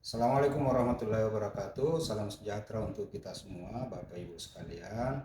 Assalamualaikum warahmatullahi wabarakatuh. Salam sejahtera untuk kita semua, Bapak Ibu sekalian.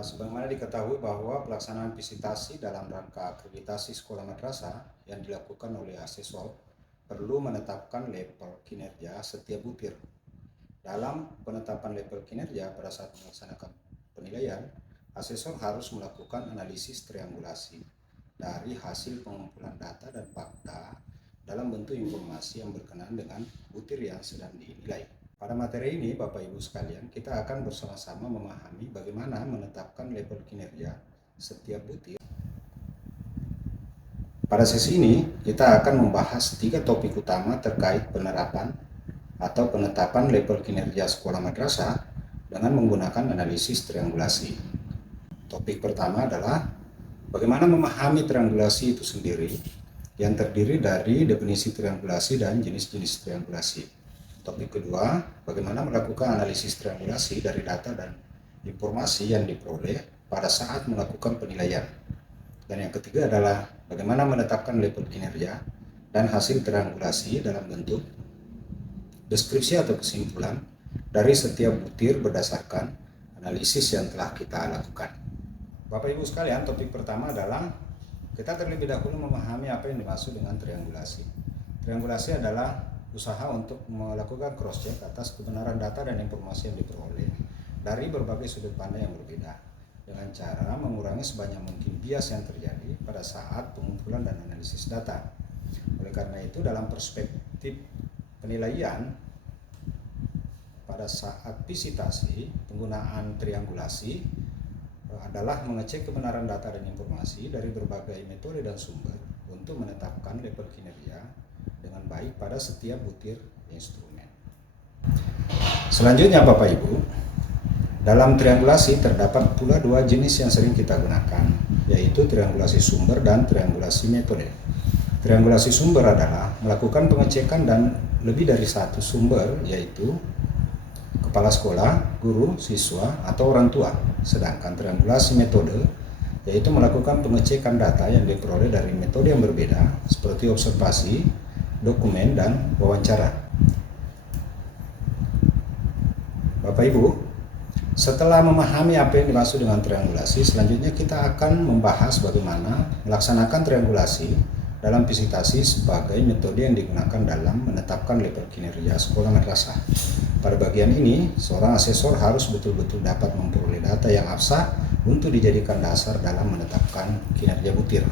Sebagaimana diketahui bahwa pelaksanaan visitasi dalam rangka akreditasi sekolah madrasah yang dilakukan oleh asesor perlu menetapkan level kinerja setiap butir. Dalam penetapan level kinerja pada saat melaksanakan penilaian, asesor harus melakukan analisis triangulasi dari hasil pengumpulan data dan fakta dalam bentuk informasi yang berkenaan dengan butir yang sedang dinilai. Pada materi ini, Bapak Ibu sekalian, kita akan bersama-sama memahami bagaimana menetapkan level kinerja setiap butir. Pada sesi ini, kita akan membahas 3 topik utama terkait penerapan atau penetapan level kinerja sekolah madrasah dengan menggunakan analisis triangulasi. Topik pertama adalah bagaimana memahami triangulasi itu sendiri, yang terdiri dari definisi triangulasi dan jenis-jenis triangulasi. Topik kedua, bagaimana melakukan analisis triangulasi dari data dan informasi yang diperoleh pada saat melakukan penilaian. Dan yang ketiga adalah bagaimana menetapkan level kinerja dan hasil triangulasi dalam bentuk deskripsi atau kesimpulan dari setiap butir berdasarkan analisis yang telah kita lakukan. Bapak Ibu sekalian, topik pertama adalah kita terlebih dahulu memahami apa yang dimaksud dengan triangulasi. Triangulasi adalah usaha untuk melakukan cross-check atas kebenaran data dan informasi yang diperoleh dari berbagai sudut pandang yang berbeda dengan cara mengurangi sebanyak mungkin bias yang terjadi pada saat pengumpulan dan analisis data. Oleh karena itu, dalam perspektif penilaian pada saat visitasi, penggunaan triangulasi adalah mengecek kebenaran data dan informasi dari berbagai metode dan sumber untuk menetapkan level kinerja dengan baik pada setiap butir instrumen. Selanjutnya Bapak Ibu, dalam triangulasi terdapat pula 2 jenis yang sering kita gunakan, yaitu triangulasi sumber dan triangulasi metode. Triangulasi sumber adalah melakukan pengecekan dan lebih dari satu sumber, yaitu kepala sekolah, guru, siswa, atau orang tua. Sedangkan triangulasi metode yaitu melakukan pengecekan data yang diperoleh dari metode yang berbeda seperti observasi, dokumen, dan wawancara. Bapak Ibu, setelah memahami apa yang dimaksud dengan triangulasi, selanjutnya kita akan membahas bagaimana melaksanakan triangulasi dalam visitasi sebagai metode yang digunakan dalam menetapkan level kinerja sekolah madrasah. Pada bagian ini, seorang asesor harus betul-betul dapat memperoleh data yang absah untuk dijadikan dasar dalam menetapkan kinerja butir.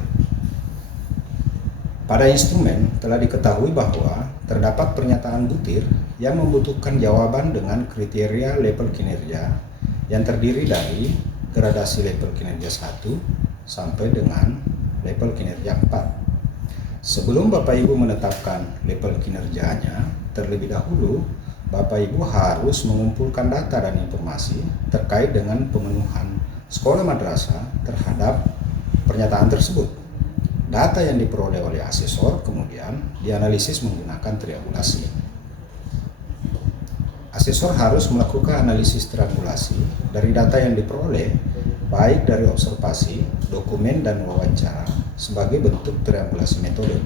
Pada instrumen telah diketahui bahwa terdapat pernyataan butir yang membutuhkan jawaban dengan kriteria level kinerja yang terdiri dari gradasi level kinerja 1 sampai dengan level kinerja 4. Sebelum Bapak Ibu menetapkan level kinerjanya, terlebih dahulu Bapak Ibu harus mengumpulkan data dan informasi terkait dengan pemenuhan sekolah madrasah terhadap pernyataan tersebut. Data yang diperoleh oleh asesor kemudian dianalisis menggunakan triangulasi. Asesor harus melakukan analisis triangulasi dari data yang diperoleh baik dari observasi, dokumen, dan wawancara sebagai bentuk triangulasi metode.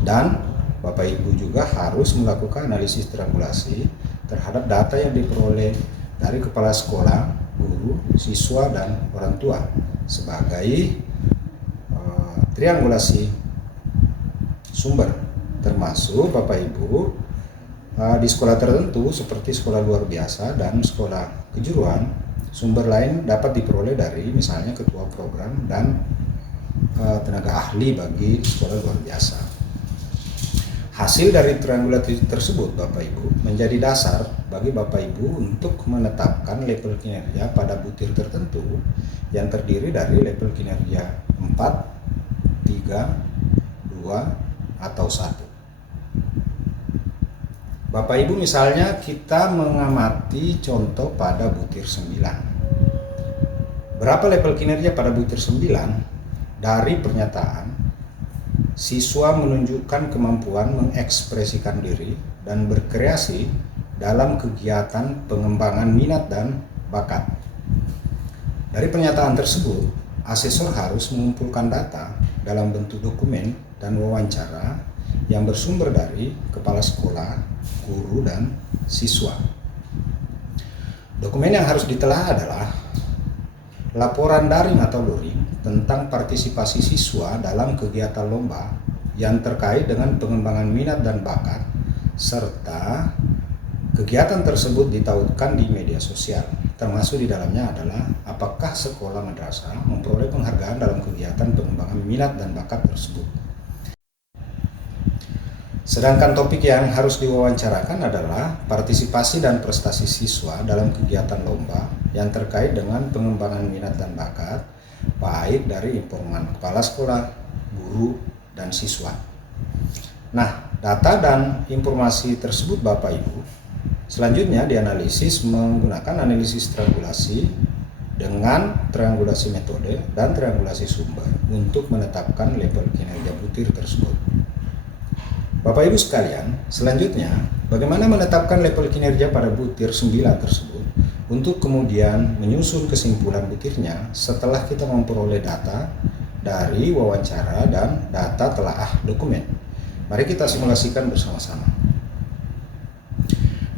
Dan Bapak Ibu juga harus melakukan analisis triangulasi terhadap data yang diperoleh dari kepala sekolah, guru, siswa, dan orang tua sebagai triangulasi sumber, termasuk Bapak Ibu di sekolah tertentu seperti sekolah luar biasa dan sekolah kejuruan. Sumber lain dapat diperoleh dari misalnya ketua program dan tenaga ahli bagi sekolah luar biasa. Hasil dari triangulasi tersebut Bapak Ibu menjadi dasar bagi Bapak Ibu untuk menetapkan level kinerja pada butir tertentu yang terdiri dari level kinerja 4, 3, 2, atau 1. Bapak Ibu, misalnya kita mengamati contoh pada butir 9. Berapa level kinerja pada butir 9? Dari pernyataan, siswa menunjukkan kemampuan mengekspresikan diri dan berkreasi dalam kegiatan pengembangan minat dan bakat. Dari pernyataan tersebut, asesor harus mengumpulkan data dalam bentuk dokumen dan wawancara yang bersumber dari kepala sekolah, guru, dan siswa. Dokumen yang harus ditelaah adalah laporan daring atau luring tentang partisipasi siswa dalam kegiatan lomba yang terkait dengan pengembangan minat dan bakat, serta kegiatan tersebut ditautkan di media sosial. Termasuk di dalamnya adalah apakah sekolah madrasah memperoleh penghargaan dalam kegiatan pengembangan minat dan bakat tersebut. Sedangkan topik yang harus diwawancarakan adalah partisipasi dan prestasi siswa dalam kegiatan lomba yang terkait dengan pengembangan minat dan bakat, baik dari informan kepala sekolah, guru, dan siswa. Nah, data dan informasi tersebut Bapak Ibu selanjutnya dianalisis menggunakan analisis triangulasi dengan triangulasi metode dan triangulasi sumber untuk menetapkan level kinerja butir tersebut. Bapak Ibu sekalian, selanjutnya bagaimana menetapkan level kinerja pada butir 9 tersebut untuk kemudian menyusun kesimpulan butirnya setelah kita memperoleh data dari wawancara dan data telaah dokumen. Mari kita simulasikan bersama-sama.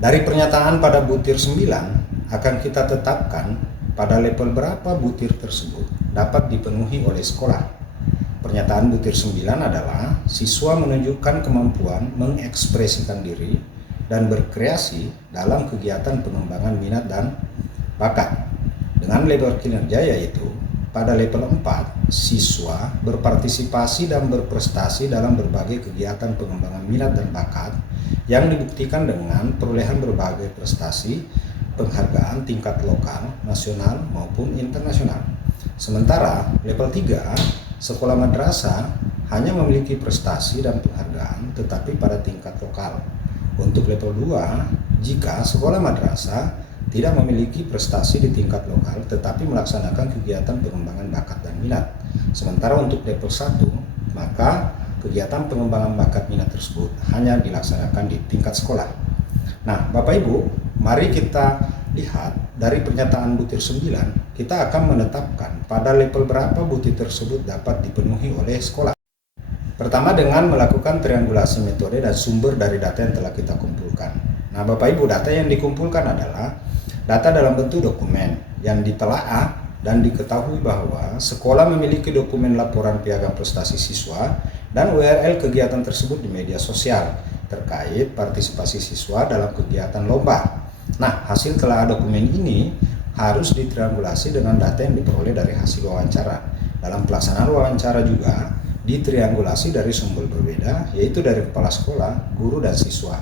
Dari pernyataan pada butir 9 akan kita tetapkan pada level berapa butir tersebut dapat dipenuhi oleh sekolah. Pernyataan butir 9 adalah siswa menunjukkan kemampuan mengekspresikan diri dan berkreasi dalam kegiatan pengembangan minat dan bakat. Dengan level kinerja yaitu pada level 4, siswa berpartisipasi dan berprestasi dalam berbagai kegiatan pengembangan minat dan bakat yang dibuktikan dengan perolehan berbagai prestasi penghargaan tingkat lokal, nasional maupun internasional. Sementara level 3, sekolah madrasah hanya memiliki prestasi dan penghargaan tetapi pada tingkat lokal. Untuk level 2, jika sekolah madrasah tidak memiliki prestasi di tingkat lokal tetapi melaksanakan kegiatan pengembangan bakat dan minat. Sementara untuk level 1, maka kegiatan pengembangan bakat minat tersebut hanya dilaksanakan di tingkat sekolah. Nah, Bapak Ibu, mari kita lihat dari pernyataan butir 9, kita akan menetapkan pada level berapa butir tersebut dapat dipenuhi oleh sekolah. Pertama dengan melakukan triangulasi metode dan sumber dari data yang telah kita kumpulkan. Nah, Bapak Ibu, data yang dikumpulkan adalah data dalam bentuk dokumen yang ditelaah dan diketahui bahwa sekolah memiliki dokumen laporan piagam prestasi siswa dan URL kegiatan tersebut di media sosial terkait partisipasi siswa dalam kegiatan lomba. Nah, hasil telaah dokumen ini harus ditriangulasi dengan data yang diperoleh dari hasil wawancara. Dalam pelaksanaan wawancara juga ditriangulasi dari sumber berbeda, yaitu dari kepala sekolah, guru, dan siswa.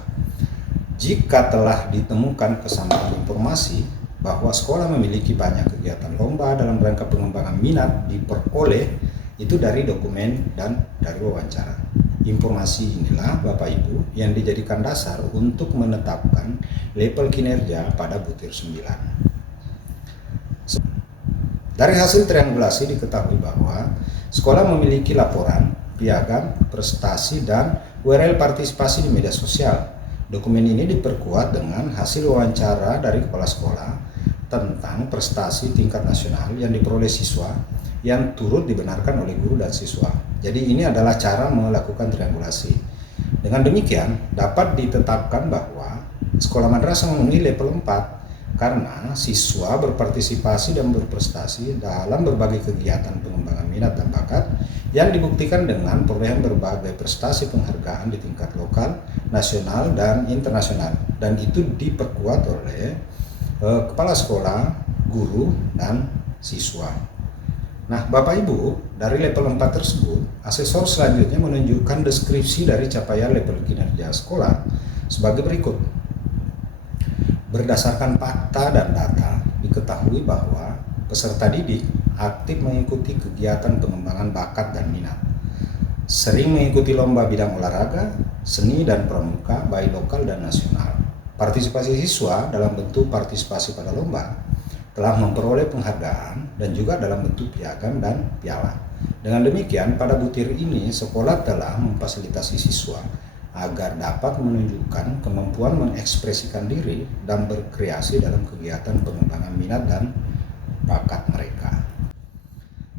Jika telah ditemukan kesamaan informasi bahwa sekolah memiliki banyak kegiatan lomba dalam rangka pengembangan minat diperoleh itu dari dokumen dan dari wawancara. Informasi inilah Bapak Ibu yang dijadikan dasar untuk menetapkan level kinerja pada butir 9. Dari hasil triangulasi diketahui bahwa sekolah memiliki laporan, piagam, prestasi, dan URL partisipasi di media sosial. Dokumen ini diperkuat dengan hasil wawancara dari kepala sekolah tentang prestasi tingkat nasional yang diperoleh siswa yang turut dibenarkan oleh guru dan siswa. Jadi ini adalah cara melakukan triangulasi. Dengan demikian dapat ditetapkan bahwa sekolah madrasah memenuhi level 4 karena siswa berpartisipasi dan berprestasi dalam berbagai kegiatan pengembangan minat dan bakat yang dibuktikan dengan perolehan berbagai prestasi penghargaan di tingkat lokal, nasional, dan internasional. Dan itu diperkuat oleh kepala sekolah, guru, dan siswa. Nah, Bapak Ibu, dari level 4 tersebut, asesor selanjutnya menunjukkan deskripsi dari capaian level kinerja sekolah sebagai berikut. Berdasarkan fakta dan data, diketahui bahwa peserta didik aktif mengikuti kegiatan pengembangan bakat dan minat, sering mengikuti lomba bidang olahraga, seni, dan pramuka baik lokal dan nasional. Partisipasi siswa dalam bentuk partisipasi pada lomba telah memperoleh penghargaan dan juga dalam bentuk piagam dan piala. Dengan demikian, pada butir ini sekolah telah memfasilitasi siswa agar dapat menunjukkan kemampuan mengekspresikan diri dan berkreasi dalam kegiatan pengembangan minat dan bakat mereka.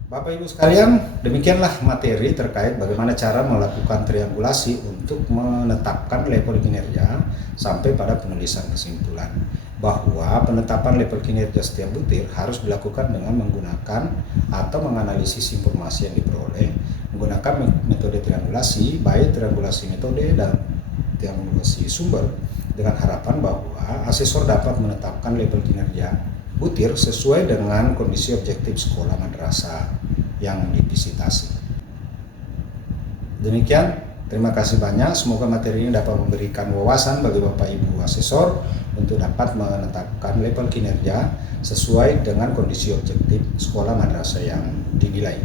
Bapak Ibu sekalian, demikianlah materi terkait bagaimana cara melakukan triangulasi untuk menetapkan level kinerja sampai pada penulisan kesimpulan. Bahwa penetapan level kinerja setiap butir harus dilakukan dengan menggunakan atau menganalisis informasi yang diperoleh menggunakan metode triangulasi, baik triangulasi metode dan triangulasi sumber, dengan harapan bahwa asesor dapat menetapkan level kinerja butir sesuai dengan kondisi objektif sekolah madrasah yang divisitasi. Demikian, terima kasih banyak. Semoga materi ini dapat memberikan wawasan bagi Bapak Ibu asesor untuk dapat menetapkan level kinerja sesuai dengan kondisi objektif sekolah madrasah yang dinilai.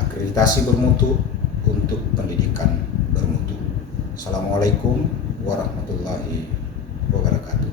Akreditasi bermutu untuk pendidikan bermutu. Assalamualaikum warahmatullahi wabarakatuh.